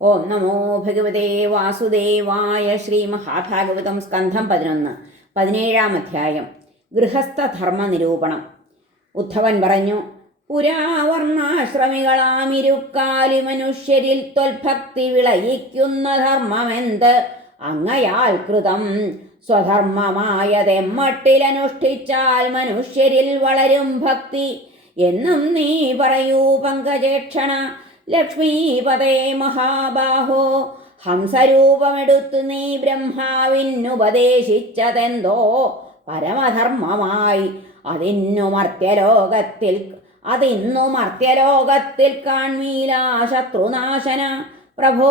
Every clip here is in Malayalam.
ഓം നമോ ഭഗവതേ വാസുദേവായ. ശ്രീ മഹാഭാഗവതം സ്കന്ധം 11 17-ാം അധ്യായം. ഗൃഹസ്ഥധർമ്മ നിരൂപണം. ഉദ്ധവൻ പറഞ്ഞു, പുരാവർണാശ്രമികളാമിരുക്കാലി മനുഷ്യരിൽ ത്വൽഭക്തി വിളയിക്കുന്ന ധർമ്മമെന്ത് അങ്ങയാൽ കൃതം സ്വധർമ്മമായതെമ്മട്ടിലനുഷ്ഠിച്ചാൽ മനുഷ്യരിൽ വളരും ഭക്തി എന്നും നീ പറയൂ പങ്കജേക്ഷണ. ലക്ഷ്മീപതേ മഹാബാഹോ, ഹംസരൂപമെടുത്തു നീ ബ്രഹ്മാവിനുപദേശിച്ചതെന്തോ പരമധർമ്മമായി അതിന്നു മർത്യലോകത്തിൽ കാൺമീലാ ശത്രുനാശന. പ്രഭോ,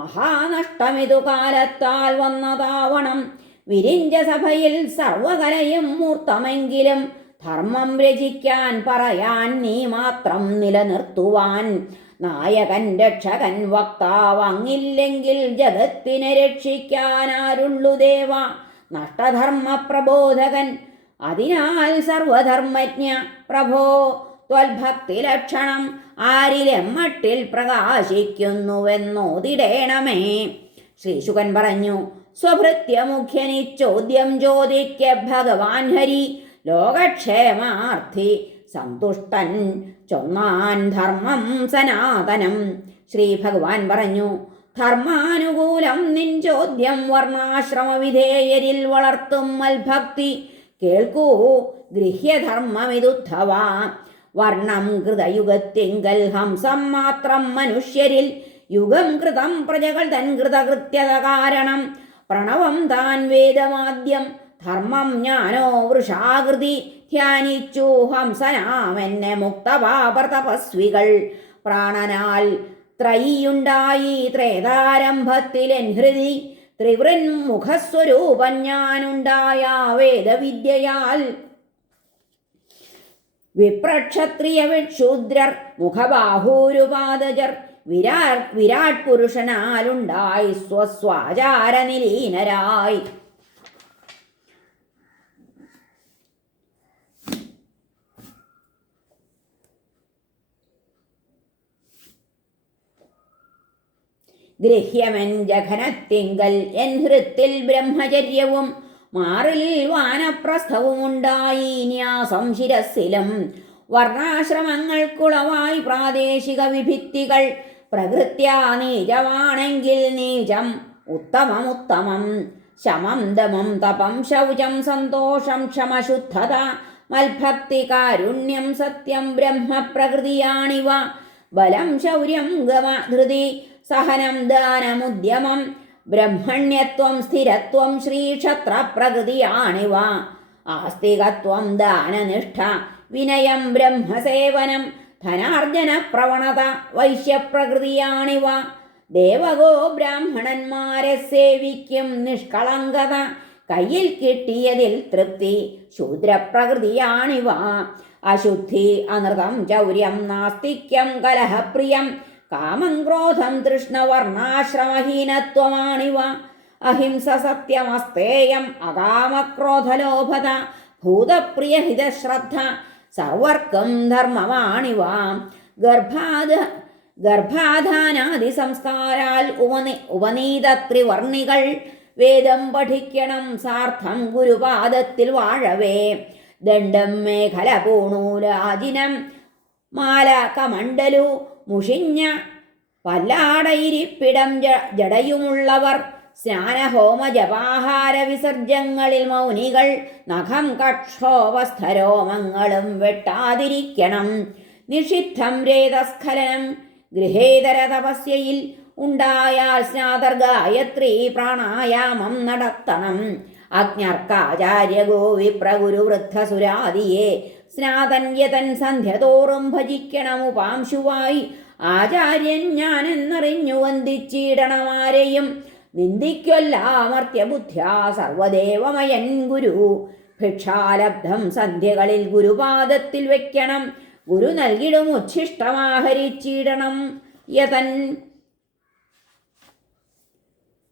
മഹാനഷ്ടമിതു കാലത്താൽ വന്നതാവണം. വിരിഞ്ച സഭയിൽ സർവകലയും മൂർത്തമെങ്കിലും ധർമ്മം രചിക്കാൻ പറയാൻ നീ മാത്രം നിലനിർത്തുവാൻ. നായകൻ രക്ഷകൻ വക്താവങ്ങില്ലെങ്കിൽ ജഗത്തിനെ രക്ഷിക്കാനാരുള്ളു ദേവ. നഷ്ടധർമ്മ പ്രബോധകൻ അതിനാൽ സർവധർമ്മജ്ഞ. പ്രഭോ, ത്വൽഭക്തി ലക്ഷണം ആരിലെമ്മട്ടിൽ പ്രകാശിക്കുന്നുവെന്നോതിടേണമേ. ശ്രീശുകൻ പറഞ്ഞു, സ്വഭൃത്യമുഖ്യനി ചോദ്യം ചോദിക്ക ഭഗവാൻ ഹരി. ലോകക്ഷേമാർത്ഥി സന്തുഷ്ടൻ ചൊന്നാൻ ധർമ്മം സനാതനം. ശ്രീ ഭഗവാൻ പറഞ്ഞു, ധർമാനുകൂലം നിൻ ചോദ്യം വർണ്ണാശ്രമവിധേയരിൽ വളർത്തും മൽഭക്തി. കേൾക്കൂ ഗൃഹ്യധർമ്മമിതുദ്ധവ. വർണ്ണം കൃതയുഗത്തിങ്കൽ ഹംസം മാത്രം മനുഷ്യരിൽ. യുഗം കൃതം പ്രജകൾ തൻ കൃതകൃത്യത കാരണം. പ്രണവം താൻ വേദമാദ്യം ധർമ്മം ജ്ഞാനോ വൃഷാകൃതി. ധ്യാനിച്ചു ഹംസനാമെന്നെ മുക്തപാപർ തപസ്വികൾ. പ്രാണനാൽ ത്രയിയുണ്ടായി ത്രേതാരംഭത്തിലെൻ ഹൃദി. ത്രിവൃന്മുഖസ്വരൂപം ഞാനുണ്ടായ വേദവിദ്യയാൽ. വിപ്രക്ഷത്രിയ വിക്ഷൂദ്രർ മുഖബാഹൂരുപാദജർ. വിരാട് പുരുഷനാലുണ്ടായി സ്വസ്വാചാരനിലീനരായി. ഗൃഹ്യമെൻ ജഘനത്തിങ്കൽ എൻ ഹൃത്തിൽ ബ്രഹ്മചര്യവും. മാറിൽ വാനപ്രസ്ഥവുമുണ്ടായി ന്യാസം ശിരസ്സിലും. വർണ്ണാശ്രമങ്ങൾക്കുളവായി പ്രാദേശിക വിഭിത്തികൾ. പ്രകൃത്യാ നീചമാണെങ്കിൽ നീചം ഉത്തമമുത്തമം. ശമം ദമം തപം ശൗചം സന്തോഷം ക്ഷമശുദ്ധത. മൽഭക്തി കാരുണ്യം സത്യം ബ്രഹ്മപ്രകൃതിയാണിവ. ബലം ശൗര്യം ഗമധൃതി സഹനം ദാനമുദ്യമം. ബ്രഹ്മണ്യത്വം സ്ഥിരത്വം ശ്രീക്ഷത്രപ്രകൃതിയാണിവ. ആസ്തികത്വം ദാനനിഷ്ഠ വിനയം ബ്രഹ്മസേവനം. ധനാർജന പ്രവണത വൈശ്യപ്രകൃതിയാണിവ. ദേവഗോ ബ്രാഹ്മണന്മാരെ സേവിക്കും നിഷ്കളങ്കത. കയ്യിൽ കിട്ടിയതിൽ തൃപ്തി ശൂദ്രപ്രകൃതിയാണിവ. അശുദ്ധി അനൃതം ചൗര്യം നാസ്തിക്യം കലഹപ്രിയം. കാമം ക്രോധം തൃഷ്ണവർണ്ണാശ്രമഹീനത്വമാണിവ. അഹിംസ സത്യമസ്തേയം അകാമക്രോധലോഭത. ഭൂതപ്രിയഹിതശ്രദ്ധ സർവർക്കും ധർമ്മമാണിവ. ഗർഭാധാനാദി സംസ്കാരാൽ ഉപനീത ത്രിവർണികൾ. വേദം പഠിക്കണം സാർത്ഥം ഗുരുപാദത്തിൽ വാഴവേ. ദണ്ഡം മേഖല പൂണൂലാജിനം മാല കമണ്ഡലു. മുഷിഞ്ഞ പല്ലാടയിരിപ്പിടം ജടയുമുള്ളവർ. സ്നാനഹോമ ജപാഹാര വിസർജങ്ങളിൽ മൗനികൾ. നഖം കക്ഷോപസ്ഥരോമങ്ങളും വെട്ടാതിരിക്കണം. നിഷിദ്ധം രേതസ്ഖലനം ഗൃഹേതര തപസ്യയിൽ. ഉണ്ടായാൽ സ്നാതർ ഗായത്രി പ്രാണായാമം നടത്തണം. അജ്ഞർക്കാചാര്യഗോ വിപ്രഗുരുവൃദ്ധസുരാദിയെ. സ്നാതൻ യതൻ സന്ധ്യതോറും ഭജിക്കണം ഉപാംശുവായി. ആചാര്യൻ ഞാനെന്നറിഞ്ഞു വന്ദിച്ചിടണമാരെയും. നിന്ദിക്കൊല്ലാമർത്യബുദ്ധ്യാ സർവദേവമയൻ ഗുരു. ഭിക്ഷാലബ്ധം സന്ധ്യകളിൽ ഗുരുപാദത്തിൽ വയ്ക്കണം. ഗുരു നൽകിടും ഉച്ഛിഷ്ടമാഹരിച്ചിടണം യതൻ.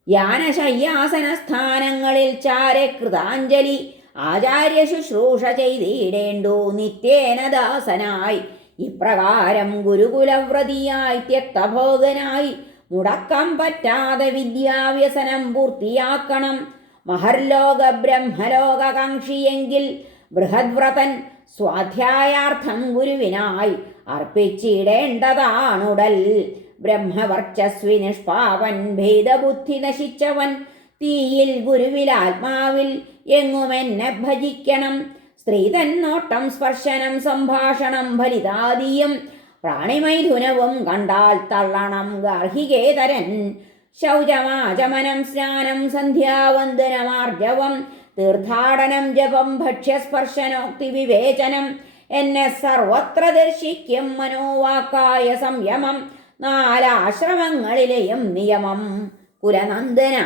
യാനശയ്യാസനസ്ഥാനങ്ങളിൽ ചാരെ കൃതാഞ്ജലി. ആചാര്യ ശുശ്രൂഷ ചെയ്തിടേണ്ടു നിത്യേന ദാസനായി. ഇപ്രകാരം ഗുരുകുലവ്രതിയായി ത്യക്തഭോഗനായി മുടക്കം പറ്റാതെ വിദ്യാവ്യസനം പൂർത്തിയാക്കണം. മഹർലോക ബ്രഹ്മലോകാംക്ഷിയെങ്കിൽ ബൃഹദ്വ്രതൻ സ്വാധ്യായാർത്ഥം ഗുരുവിനായി അർപ്പിച്ചിടേണ്ടതാണുടൽ. ബ്രഹ്മവർച്ചസ്വി നിഷ്പാവൻ ഭേദബുദ്ധി നശിച്ചവൻ തീയിൽ ഗുരുവിൽ ആത്മാവിൽ എങ്ങുമെന്നെ ഭജിക്കണം. സ്ത്രീതൻ നോട്ടം സ്പർശനം സംഭാഷണം ഫലിതാദിയും പ്രാണിമൈഥുനവും കണ്ടാൽ തള്ളണം ഗാർഹികേതരൻ. ശൗചമാചമനം സ്നാനം സന്ധ്യാവന്ദനമാർജവം തീർത്ഥാടനം ജപം ഭക്ഷ്യസ്പർശനോക്തി വിവേചനം എന്നെ സർവത്ര ദർശിക്കും മനോവാക്കായ സംയമം. നാലാശ്രമങ്ങളിലെയും നിയമം കുലനന്ദന.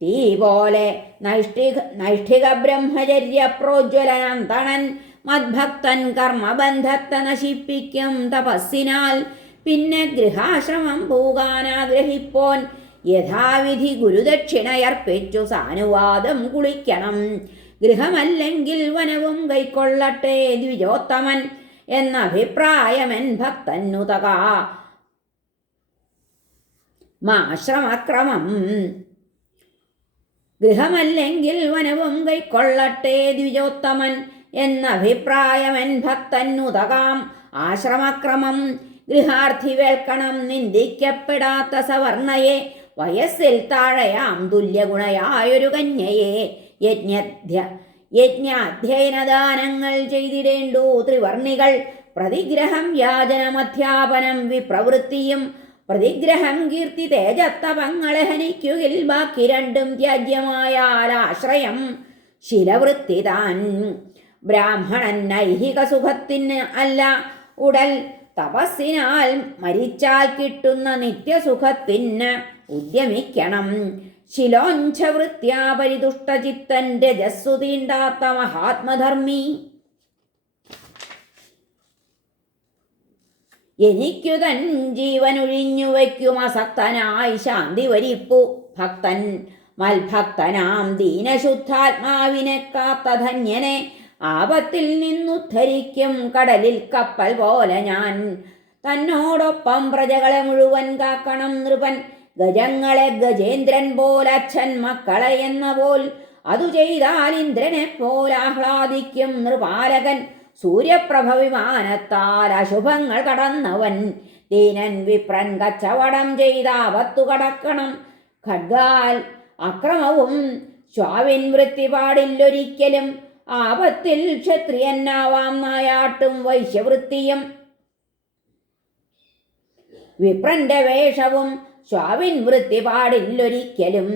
തീ പോലെ നൈഷ്ഠിക ബ്രഹ്മചര്യ പ്രോജ്വലനന്തണൻ മദ്ഭക്തൻ കർമ്മബന്ധത്തെ നശിപ്പിക്കും തപസ്സിനാൽ. പിന്നെ ഗൃഹാശ്രമം പോകാനാഗ്രഹിപ്പോൻ യഥാവിധി ഗുരുദക്ഷിണയർപ്പിച്ചു സാനുവാദം കുളിക്കണം. ഗൃഹമല്ലെങ്കിൽ വനവും കൈക്കൊള്ളട്ടെ ദ്വിജോത്തമൻ എന്ന അഭിപ്രായമെൻ ഭക്തന്നു തകാ മാശ്രമക്രമം. ഗൃഹമല്ലെങ്കിൽ വനവും കൈക്കൊള്ളട്ടെ ദ്വിജോത്തമൻ എന്ന അഭിപ്രായമെൻ ഭക്തന്നു തകാം ആശ്രമക്രമം. ഗൃഹാർത്ഥി വേൾക്കണം നിന്ദിക്കപ്പെടാത്ത സവർണയെ വയസ്സിൽ താഴെയാം തുല്യഗുണയായൊരു കന്യയെ. യജ്ഞാധ്യയനദാനങ്ങൾ ചെയ്തിടേണ്ടു ത്രിവർണികൾ. പ്രതിഗ്രഹം യാചനം അധ്യാപനം വിപ്രവൃത്തിയും പ്രതിഗ്രഹം കീർത്തി തേജത്തപങ്ങളെ ഹനിക്കുകിൽ ബാക്കി രണ്ടും ത്യാജ്യമായാലാശ്രയം ശിലവൃത്തി താൻ. ബ്രാഹ്മണൻ ഐഹിക സുഖത്തിന് അല്ല ഉടൽ തപസ്സിനാൽ മരിച്ചാൽ കിട്ടുന്ന നിത്യസുഖത്തിന് ഉദ്യമിക്കണം. ശിലോഞ്ചവൃത്യാ പരിതുഷ്ടചിത്തൻ രജസ്സു തീണ്ടാത്ത മഹാത്മധർമ്മി. എനിക്കു തൻ ജീവനൊഴിഞ്ഞു വയ്ക്കും അസക്തനായി ശാന്തി വരിപ്പു ഭക്തൻ. മൽഭക്തനാം ദീനശുദ്ധാത്മാവിനെ കാത്ത ധന്യനെ ആപത്തിൽ നിന്നുദ്ധരിക്കും കടലിൽ കപ്പൽ പോലെ ഞാൻ. തന്നോടൊപ്പം പ്രജകളെ മുഴുവൻ കാക്കണം നൃപൻ. ഗജങ്ങളെ ഗജേന്ദ്രൻ പോലച്ഛൻ മക്കളെ എന്ന പോൽ അതു ചെയ്താൽ ഇന്ദ്രനെ പോലാഹ്ലാദിക്കും നൃപാലകൻ. സൂര്യപ്രഭ വിമാനത്താൽ അശുഭങ്ങൾ കടന്നവൻ ദീനൻ വിപ്രൻ കച്ചവടം ചെയ്താപത്തു കടക്കണം. ഖഡ്ഗാൽ അക്രമവും ശ്വാവിൻ വൃത്തി പാടില്ലൊരിക്കലും. ആപത്തിൽ ക്ഷത്രിയനാവാം നായാട്ടും വൈശ്യവൃത്തിയും. വിപ്രന്റെ വേഷവും ശ്വാവിൻ വൃത്തി പാടില്ലൊരിക്കലും.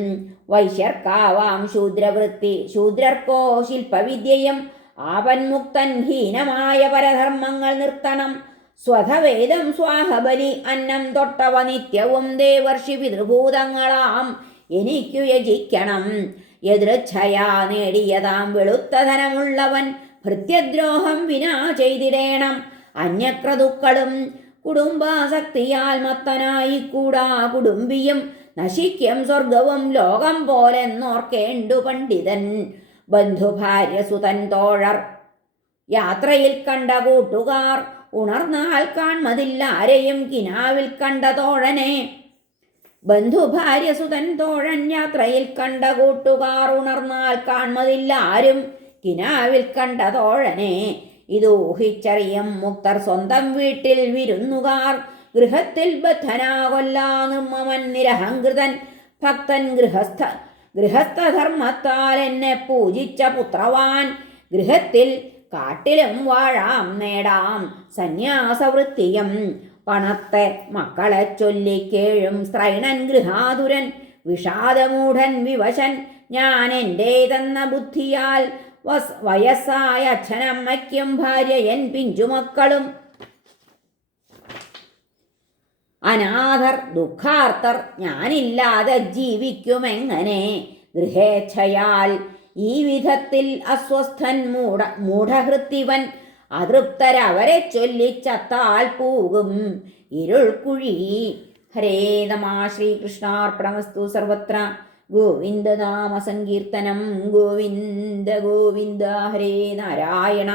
വൈശ്യർക്കാവാം ശൂദ്രവൃത്തി ശൂദ്രർക്കോ ശില്പവിദ്യയും. ആപന്മുക്തൻ ഹീനമായ പരധർമ്മങ്ങൾ നിർത്തണം. സ്വധവേദം സ്വാഹബലി അന്നം തൊട്ടവ നിത്യവും ദേവർഷി പിതൃഭൂതങ്ങളാം എനിക്കു യജിക്കണം. യദൃച്ഛയാ നേടിയതാം വെളുത്ത ധനമുള്ളവൻ ഭൃത്യദ്രോഹം വിനാ ചെയ്തിടേണം. അന്യക്രതുക്കളും കുടുംബാസക്തിയാൽ മത്തനായി കൂടാ കുടുംബിയും. നശിക്കും സ്വർഗവും ലോകം പോലെന്നോർക്കേണ്ടു പണ്ഡിതൻ. ബന്ധുഭാര്യ സുതൻ തോഴർ യാത്രയിൽ കണ്ട കൂട്ടുകാർ ഉണർന്നാൽ കാൺമതില്ല ആരെയും കിനാവിൽ കണ്ട തോഴനെ. ബന്ധുഭാര്യ സുതൻ തോഴൻ യാത്രയിൽ കണ്ട കൂട്ടുകാർ ഉണർന്നാൽ കാൺമതില്ല ആരും കിനാവിൽ കണ്ട തോഴനെ. ഇതൂഹിച്ചറിയും മുക്തർ സ്വന്തം വീട്ടിൽ വിരുന്നുകാർ. ഗൃഹത്തിൽ ബദ്ധനാ കൊല്ലാ നിർമ്മമൻ നിരഹങ്കൃതൻ. ഭക്തൻ ഗൃഹസ്ഥധർമ്മത്താൽ എന്നെ പൂജിച്ച പുത്രവാൻ. ഗൃഹത്തിൽ കാട്ടിലും വാഴാം നേടാം സന്യാസവൃത്തിയും. പണത്തെ മക്കളെ ചൊല്ലിക്കേഴും സ്ത്രൈണൻ ഗൃഹാതുരൻ. വിഷാദമൂഢൻ വിവശൻ ഞാൻ എൻ്റേതെന്ന ബുദ്ധിയാൽ. വയസ്സായ അച്ഛനമ്മയ്ക്കും ഭാര്യയൻ പിഞ്ചുമക്കളും. അനാഥർ ദുഃഖാർത്തർ ഞാനില്ലാതെ ജീവിക്കുമെങ്ങനെ. ഗൃഹേച്ഛയാൽ ഈ വിധത്തിൽ അസ്വസ്ഥൻ മൂഢഹൃത്തിവൻ. അതൃപ്തരവരെ ചൊല്ലിച്ചത്താൽ പൂകും ഇരുൾക്കുഴി. ഹരേ നമഃ. ശ്രീകൃഷ്ണാർപ്പണമസ്തു. സർവത്ര ഗോവിന്ദനാമ സങ്കീർത്തനം. ഗോവിന്ദ ഗോവിന്ദ. ഹരേ നാരായണ.